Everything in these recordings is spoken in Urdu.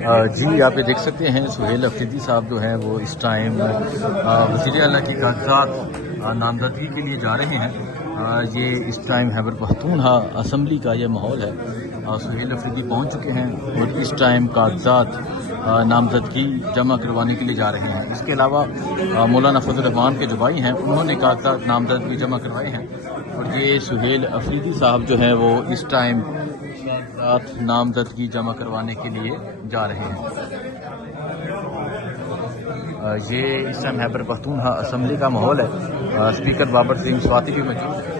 جی آپ یہ دیکھ سکتے ہیں سہیل افریدی صاحب جو ہیں وہ اس ٹائم وزیر اعلیٰ کی کاغذات نامزدگی کے لیے جا رہے ہیں۔ یہ اس ٹائم خیبر پختونخوا اسمبلی کا یہ ماحول ہے۔ سہیل افریدی پہنچ چکے ہیں اور اس ٹائم کاغذات نامزدگی جمع کروانے کے لیے جا رہے ہیں۔ اس کے علاوہ مولانا فضل الرحمان کے جو بھائی ہیں انہوں نے کاغذات نامزدگی جمع کروائے ہیں، اور یہ سہیل افریدی صاحب جو ہیں وہ اس ٹائم کاغذات نامزدگی جمع کروانے کے لیے جا رہے ہیں۔ یہ اس ٹائم خیبر پختونخوا اسمبلی کا ماحول ہے۔ اسپیکر بابر سنگھ سواتی بھی موجود ہیں۔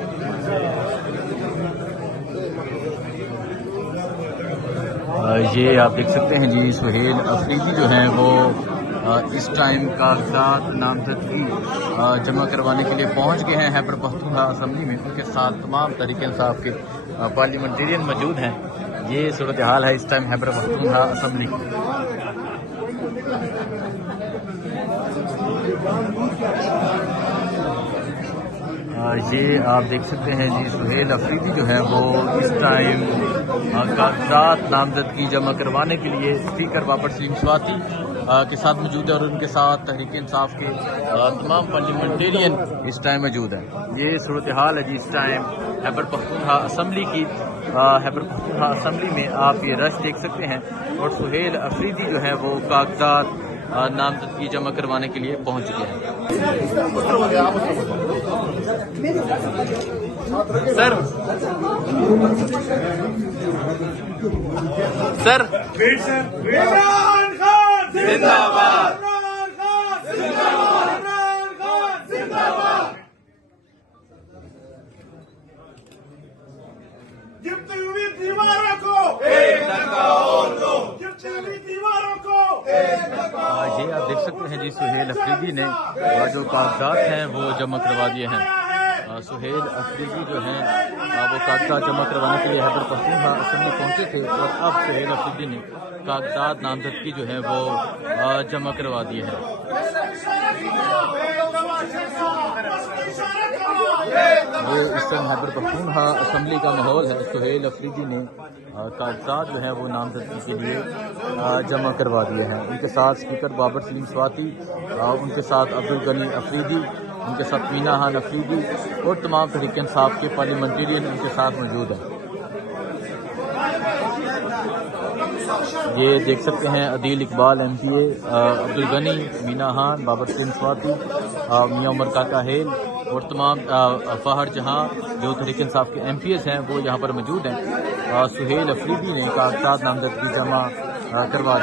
یہ آپ دیکھ سکتے ہیں جی سہیل افریدی جو ہیں وہ اس ٹائم کاغذات نامزدگی جمع کروانے کے لیے پہنچ گئے ہیں خیبر پختونخوا اسمبلی میں۔ ان کے ساتھ تمام تحریک انصاف کے پارلیمنٹرین موجود ہیں۔ یہ صورتحال ہے اس ٹائم خیبر پختونخوا اسمبلی کی۔ یہ آپ دیکھ سکتے ہیں جی سہیل افریدی جو ہے وہ اس ٹائم کاغذات نامزدگی جمع کروانے کے لیے اسپیکر بابر سنگھ سواتی کے ساتھ موجود ہے، اور ان کے ساتھ تحریک انصاف کے تمام پارلیمنٹرین اس ٹائم موجود ہیں۔ یہ صورتحال ہے جی اس ٹائم خیبر پختونخوا اسمبلی کی۔ خیبر پختونخوا اسمبلی میں آپ یہ رش دیکھ سکتے ہیں، اور سہیل افریدی جو ہے وہ کاغذات نامزدگی جمع کروانے کے لیے پہنچ چکے ہیں۔ سر عمران خان زندہ باد، عمران خان زندہ باد، عمران خان زندہ باد۔ گرتی ہوئی دیواروں کو ایک دھکا اور دو، گرتی ہوئی دیواروں کو ایک دھکا۔ یہ آپ دیکھ سکتے ہیں جی سہیل افریدی نے جو کاغذات ہیں وہ جمع کروا دیے ہیں۔ سہیل افریدی جو ہیں وہ کاغذات جمع کروانے کے لیے خیبر پختونخوا اسمبلی پہنچے تھے، اور اب سہیل افریدی نے کاغذات نامزدگی جو ہے وہ جمع کروا دیے ہیں۔ یہ اس ٹائم خیبر پختونخوا اسمبلی کا ماحول ہے۔ سہیل افریدی نے کاغذات جو ہیں وہ نامزدگی کے لیے جمع کروا دیے ہیں۔ ان کے ساتھ اسپیکر بابر سنگھ سواتی، ان کے ساتھ عبدالغنی افریدی، ان کے ساتھ مینا خان افریدی اور تمام تحریک انصاف کے پارلیمنٹرین ان کے ساتھ موجود ہیں۔ یہ دیکھ سکتے ہیں عدیل اقبال ایم پی اے، عبدالغنی، مینا خان، بابر سنگھ سواتی، میاں عمر کاکا ہیل اور تمام فہر جہاں جو تحریک انصاف کے ایم پی ایز ہیں وہ یہاں پر موجود ہیں۔ سہیل افریدی نے کاغذات نامزدگی جمع کروا